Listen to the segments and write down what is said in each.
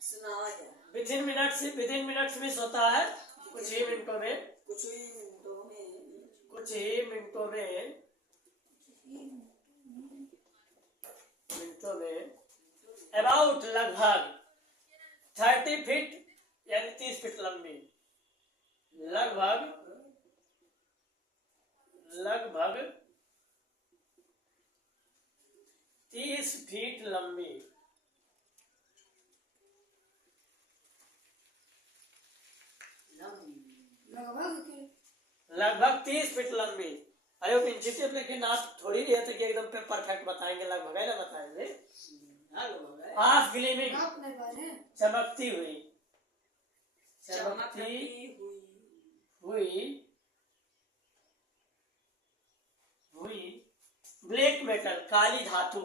सुनावा क्या? With in minutes में होता है कुछ ही मिनटों में। अबाउट लगभग 30 फीट यानी 30 फीट लंबी। लगभग 30 फीट लंबी। लगभग 30 फीट लंबी। अरे वो इंचिटिव लेकिन आप थोड़ी देर तक एकदम पे परफेक्ट बताएंगे, लगभग है ना बताएंगे। हाफ ग्लीमिंग चमकती हुई ब्लैक मेटल काली धातु,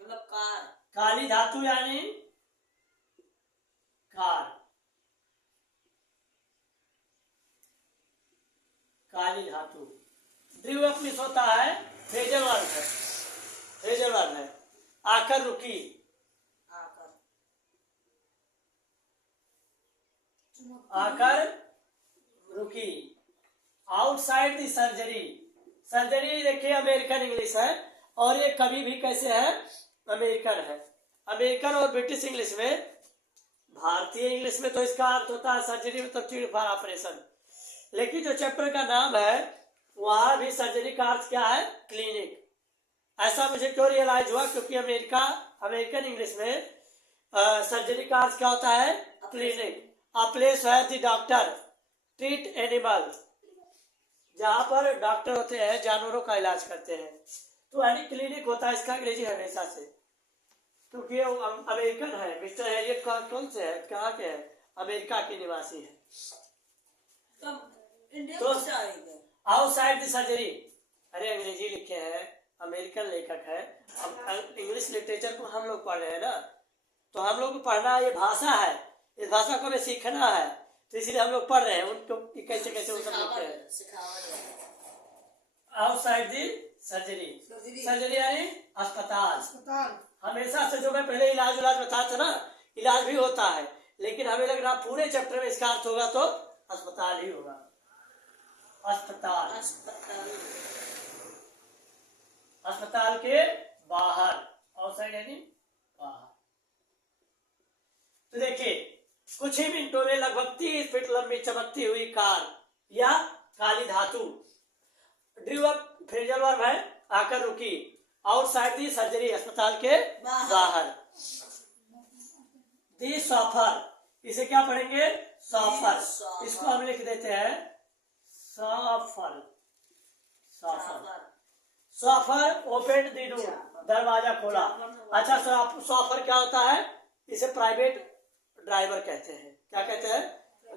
मतलब कार। काली धातु यानी कार, काली धातु। ड्रीव अप मिस होता है फ्रेजल वर्ब है। आकर रुकी, आकर रुकी। आउटसाइड दी सर्जरी देखिए अमेरिकन इंग्लिश है और ये कभी भी कैसे है अमेरिकन है। अमेरिकन और ब्रिटिश इंग्लिश में, भारतीय इंग्लिश में तो इसका अर्थ होता है सर्जरी में तो चीड़ फाड़ ऑपरेशन, लेकिन जो चैप्टर का नाम है वहां भी सर्जरी का अर्थ क्या है क्लिनिक। ऐसा मुझे क्यों रियलाइज हुआ, क्योंकि अमेरिकन इंग्लिश में सर्जरी का अर्थ क्या होता है clinic. A place where the doctor treat animal, जहां पर डॉक्टर होते हैं जानवरों का इलाज करते हैं, तो यानी क्लिनिक होता है इसका अंग्रेजी हमेशा से। क्योंकि अमेरिकन है, मिस्टर हैरियट कौन से है, कहाँ के है, अमेरिका के निवासी है। तो आउटसाइड द सर्जरी, अरे अंग्रेजी लिखे हैं, अमेरिकन लेखक है। अब इंग्लिश लिटरेचर को हम लोग पढ़ रहे हैं ना, तो हम लोग को पढ़ना ये भाषा है, इस भाषा को हमें सीखना है, तो इसलिए हम लोग पढ़ रहे हैं उनको कैसे कैसे वो सब लिखते हैं। आउटसाइड दी सर्जरी यानी अस्पताल। हमेशा से जो मैं पहले इलाज बताया था ना, इलाज भी होता है, लेकिन हमें लग रहा पूरे चैप्टर में इसका अर्थ होगा तो अस्पताल ही होगा। अस्पताल के बाहर, आउटसाइड यानी बाहर। तो देखिए कुछ ही मिनटों में लगभग 30 फीट लंबी चमकती हुई कार या काली धातु। ड्रीव अप फ्रेजल वर्ब है, आकर रुकी। आउटसाइड दी सर्जरी, अस्पताल के बाहर। दी सॉफर, इसे क्या पढ़ेंगे सॉफर, इसको हम लिख देते हैं सॉफर। सॉफर ओपन द डोर, दरवाजा खोला। अच्छा सॉफर क्या होता है, इसे प्राइवेट ड्राइवर कहते हैं। क्या कहते हैं,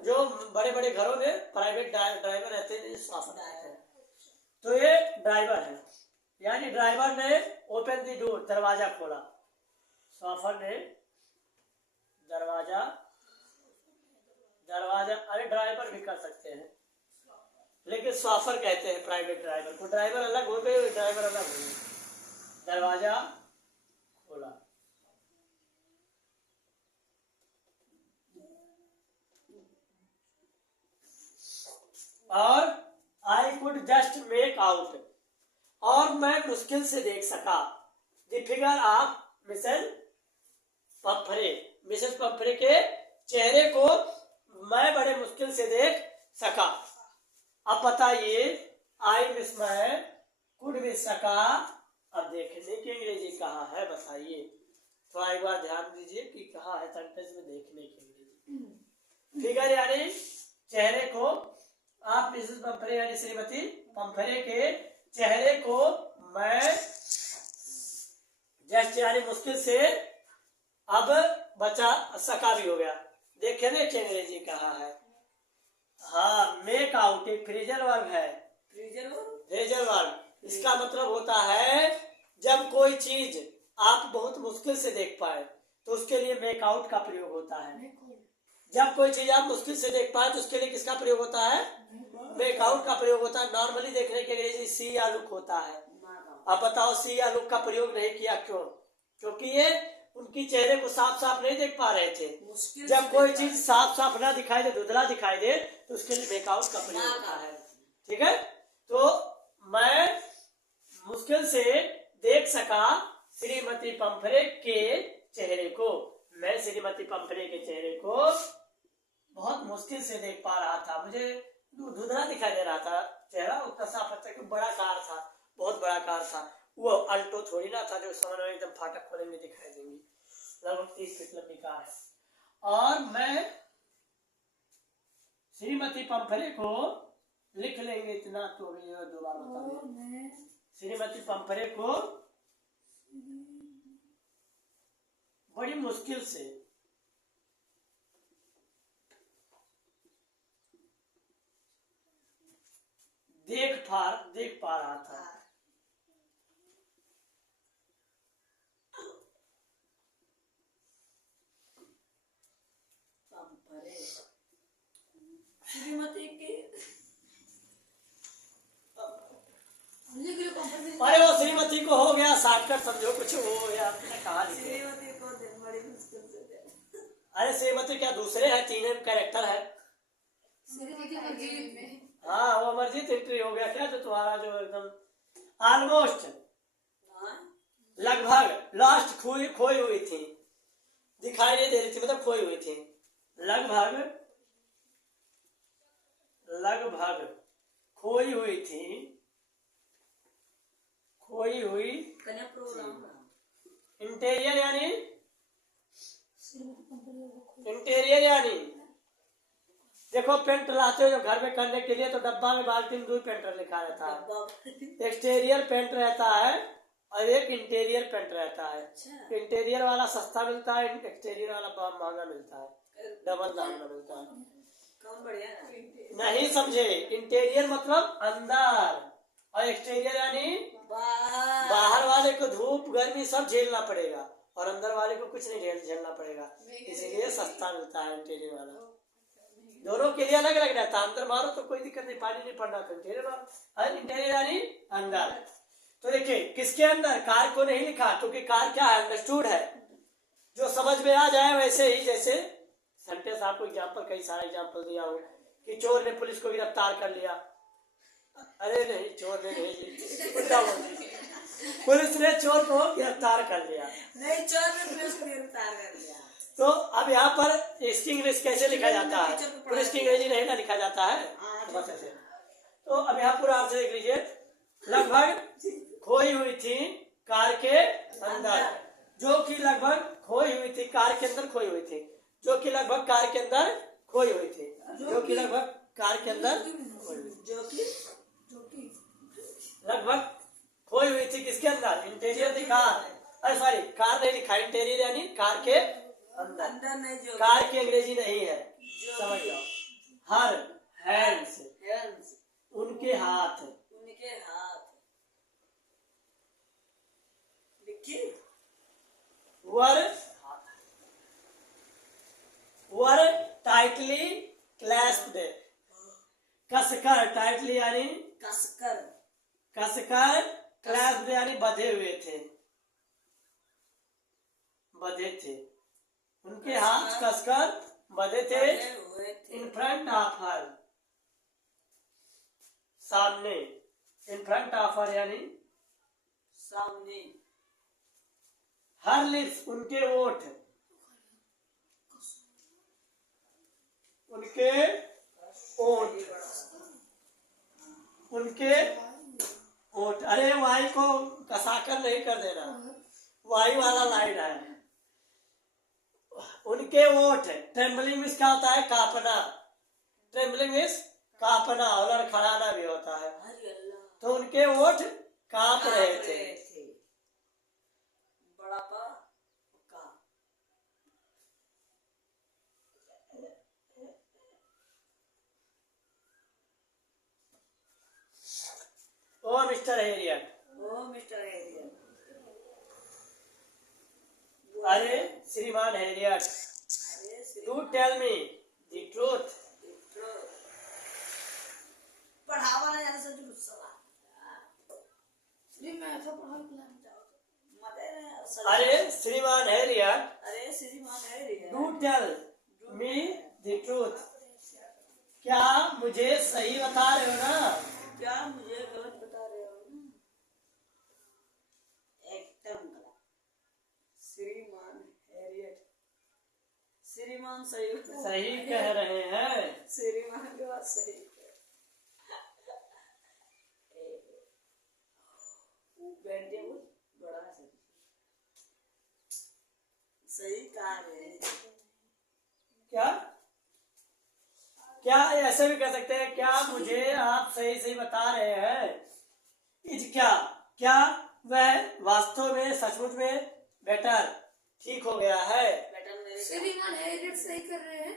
जो बड़े बड़े घरों में प्राइवेट ड्राइवर रहते हैं, सॉफर कहते हैं। तो ये ड्राइवर है, यानी ड्राइवर ने ओपन द डोर, दरवाजा खोला। सॉफर ने दरवाजा, अरे ड्राइवर भी कर सकते हैं, लेकिन सॉफर कहते हैं प्राइवेट ड्राइवर को। ड्राइवर अलग हो गए, ड्राइवर अलग हो गए। दरवाजा खोला। और I could just make out, और मैं मुश्किल से देख सका। द फिगर ऑफ मिसेस पंफरे के चेहरे को मैं बड़े मुश्किल से देख सका। अब बताइए आई मिस मैं, कुड मिस सका, अब देखने की अंग्रेजी कहाँ है बताइए। तो एक बार ध्यान दीजिए कि कहाँ है सेंटेंस में देखने की अंग्रेजी। फिगर यानी चेहरे को, आप मिसेस पंफरे यानी श्रीमती पंफरे के चेहरे को मैं जस्ट यानी मुश्किल से, अब बचा सका भी हो गया। देखने की अंग्रेजी कहाँ है। हाँ मेक आउट एक फ्रेजल वर्ब है। फ्रेजल वर्ब, इसका मतलब होता है जब कोई चीज आप बहुत मुश्किल से देख पाए तो उसके लिए मेक आउट का प्रयोग होता है। जब कोई चीज आप मुश्किल से देख पाए तो उसके लिए किसका प्रयोग होता है, मेक आउट का प्रयोग होता है। नॉर्मली देखने के लिए सी या लुक होता है। अब बताओ सी या लुक का प्रयोग नहीं किया क्यों, क्योंकि ये उनकी चेहरे को साफ साफ नहीं देख पा रहे थे। मुश्किल जब से कोई देखा। चीज साफ साफ ना दिखाई दे, धुंधला दिखाई दे, तो उसके लिए मेकआउट का प्रयोग होता है। ठीक है, तो मैं मुश्किल से देख सका श्रीमती पंफरे के चेहरे को। मैं श्रीमती पंफरे के चेहरे को बहुत मुश्किल से देख पा रहा था। मुझे धुंधला दिखाई दे रहा था चेहरा, उतना साफ अच्छा कि बड़ा कार था, बहुत बड़ा कार था। वो अल्टो थोड़ी ना था जो सामने में एकदम फाटक खोलेंगे दिखाई देंगी। लगभग 30 फीट लंबी कार है। और मैं श्रीमती पंफरे को लिख लेंगे इतना तो भी दोबारा बताइए। श्रीमती पंफरे को बड़ी मुश्किल से देख पा रहा था। श्रीमती की अरे वो श्रीमती को हो गया शॉर्टकट समझो, कुछ हो गया, कहा श्रीमती को दिन बड़ी मुश्किल से दे। अरे श्रीमती क्या दूसरे है, तीन कैरेक्टर है। हाँ वो अमरजीत एंट्री हो गया क्या, जो तुम्हारा जो एकदम ऑलमोस्ट लगभग लास्ट खोई हुई थी, दिखाई नहीं दे रही थी, मतलब खोई हुई थी। लगभग खोई हुई थी, खोई हुई। इंटीरियर यानी देखो पेंट लाते हो जो घर में करने के लिए, तो डब्बा में बाल्टी में 2 पेंटर लिखा रहता है। एक्सटीरियर पेंट रहता है और एक इंटीरियर पेंट रहता है। इंटीरियर वाला सस्ता मिलता है, एक्सटीरियर वाला बहुत महंगा मिलता है, डबल दाम में मिलता है। कौन बढ़िया नहीं समझे, इंटीरियर मतलब अंदर और एक्सटीरियर यानी बाहर वाले को धूप गर्मी सब झेलना पड़ेगा और अंदर वाले को कुछ नहीं झेलना पड़ेगा, इसीलिए सस्ता मिलता है इंटीरियर वाला। दोनों के लिए अलग अलग रहता है। अंदर मारो तो कोई दिक्कत नहीं, पानी नहीं पड़ना, तो इंटीरियर मारो। इंटीरियर यानी अंदर। तो देखिए किसके अंदर, कार को नहीं लिखा क्योंकि कार क्या है, अंडरस्टूड है, जो समझ में आ जाए वैसे ही। जैसे सेंटेंस आपको एग्जाम्पल, कई सारे एग्जाम्पल दिया हूँ कि चोर ने पुलिस को गिरफ्तार कर लिया। अरे नहीं, चोर ने नहीं, पुलिस ने चोर को गिरफ्तार कर लिया। नहीं, चोर ने पुलिस को गिरफ्तार कर लिया। तो अब यहाँ पर इसकी इंग्लिश कैसे लिखा जाता है, पुलिस की अंग्रेजी नहीं ना लिखा जाता है, तो बस ऐसे। तो अब यहाँ पूरा अर्थ देख लीजिए। लगभग खोई हुई थी कार के अंदर, जो कि लगभग खोई हुई थी कार के अंदर, खोई हुई थी, जो कि लगभग कार के अंदर खोई हुई थी, जो कि लगभग कार के अंदर, जो कि लगभग खोई हुई थी किसके अंदर, इंटीरियर थी कार। अरे सॉरी, कार नहीं लिखा, इंटीरियर यानी कार के अंदर नहीं, जो कार की अंग्रेजी नहीं है, समझ जाओ। हर हैंड्स, उनके हाथ, वर टाइटली क्लैस्प्ड, कसकर, टाइटली यानी कसकर, क्लैस्प्ड यानी बंधे हुए थे, बंधे थे, उनके हाथ कसकर बंधे थे। इन फ्रंट ऑफ हर, सामने, इन फ्रंट ऑफ हर यानी सामने। हर लिप्स, उनके ओठ, उनके ओठ, उनके ओठ। अरे वाई को कसाकर नहीं कर देना, वाई वाला लाइन है। उनके ओठ, ट्रेम्बलिंग में क्या होता है, कांपना, ट्रेम्बलिंग में कांपना और लड़खड़ाना भी होता है। तो उनके ओठ कांप रहे थे। बड़ा पा का ओ मिस्टर हेरियट, अरे श्रीमान Herriot, do tell me the truth. पढ़ावा नहीं जाने से गुस्सा अरे श्रीमान हैरियट, अरे श्रीमान Harriet do tell me the truth. क्या मुझे सही बता रहे हो ना? क्या मुझे गलत बता रहे हो ना? एकदम गलत। श्रीमान हैरियट, श्रीमान सही सही कह रहे हैं। श्रीमान की बात सही है। बैठे वो बड़ा सही कहा है। क्या क्या ऐसे भी कह सकते हैं, क्या मुझे आप सही सही बता रहे हैं? इज क्या, क्या वह वास्तव में सचमुच में बेटर ठीक हो गया है? बेटर मेरे श्रीमान हैरियट सही कर रहे हैं।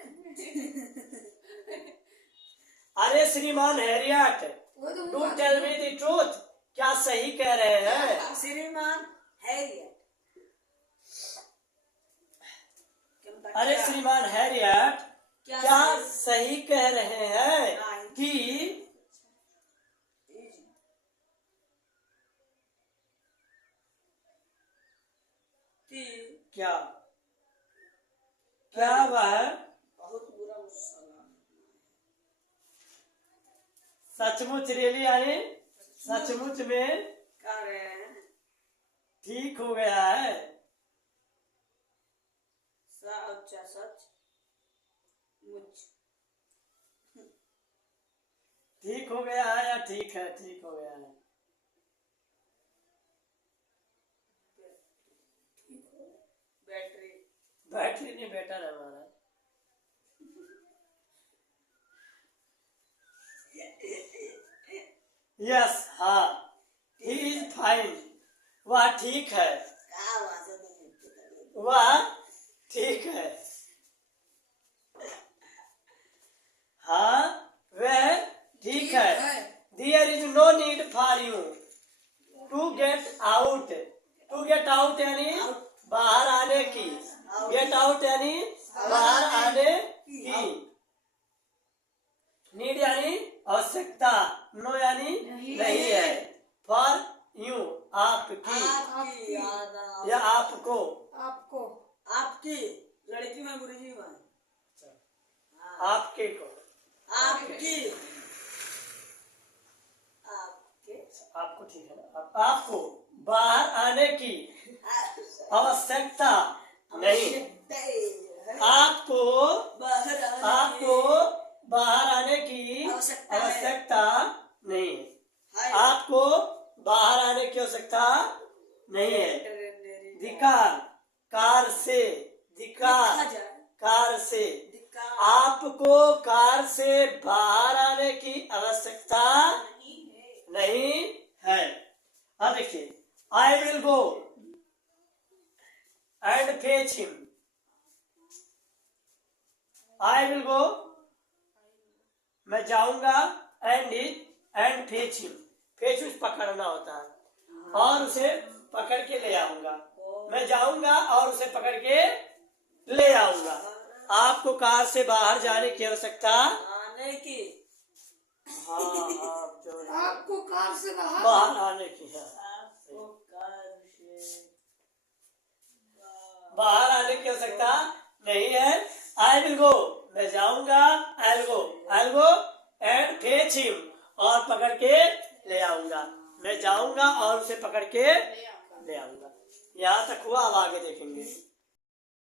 अरे श्रीमान हैरियट, वो तो do tell me the truth. क्या सही कह रहे हैं? श्रीमान हैरियट। अरे श्रीमान हैरियट, क्या सही कह रहे हैं हाँ। कि क्या क्या वह बहुत बुरा मुसलमान सचमुच रियली यानी सचमुच में कर रहे हैं। ठीक हो गया है? अच्छा सच मुझ ठीक हो गया है या ठीक है? ठीक हो गया है। बैटरी बैटरी नहीं, बेटर है हमारा। यस, हाँ, ही इज फाइन। वह ठीक है, क्या आवाज है? वह ठीक है। हाँ, वह ठीक है। There is no need for you to get out. To get out यानी बाहर आने की। Get out यानी बाहर आने की। Need यानी आवश्यकता। No यानी नहीं है। For you आपकी आपकी याद या आपको। आपको आपकी लड़की में गुरुजी में आपके को। आपकी आपके आपको ठीक है ना? आपको बाहर आने की आवश्यकता नहीं। आपको आपको बाहर आने की आवश्यकता नहीं है। आपको बाहर आने की आवश्यकता नहीं है। धिकार, कार से, धिकार, कार से। आपको कार से बाहर आने की आवश्यकता नहीं है। अब देखिए, I will go and fetch him. I will go, मैं जाऊंगा, एंड फेच हिम। फेच उस पकड़ना होता है, और उसे पकड़ के ले आऊंगा। मैं जाऊंगा और उसे पकड़ के ले आऊंगा। आपको कार से बाहर जाने की आवश्यकता आने की आपको कार से बाहर आने की है। आपको कार से बाहर आने की आवश्यकता नहीं है। आई विल गो, मैं जाऊंगा, I will go and fetch him, और पकड़ के ले आऊंगा। मैं जाऊंगा और उसे पकड़ के ले आऊंगा। यहाँ तक हुआ, अब आगे देखेंगे।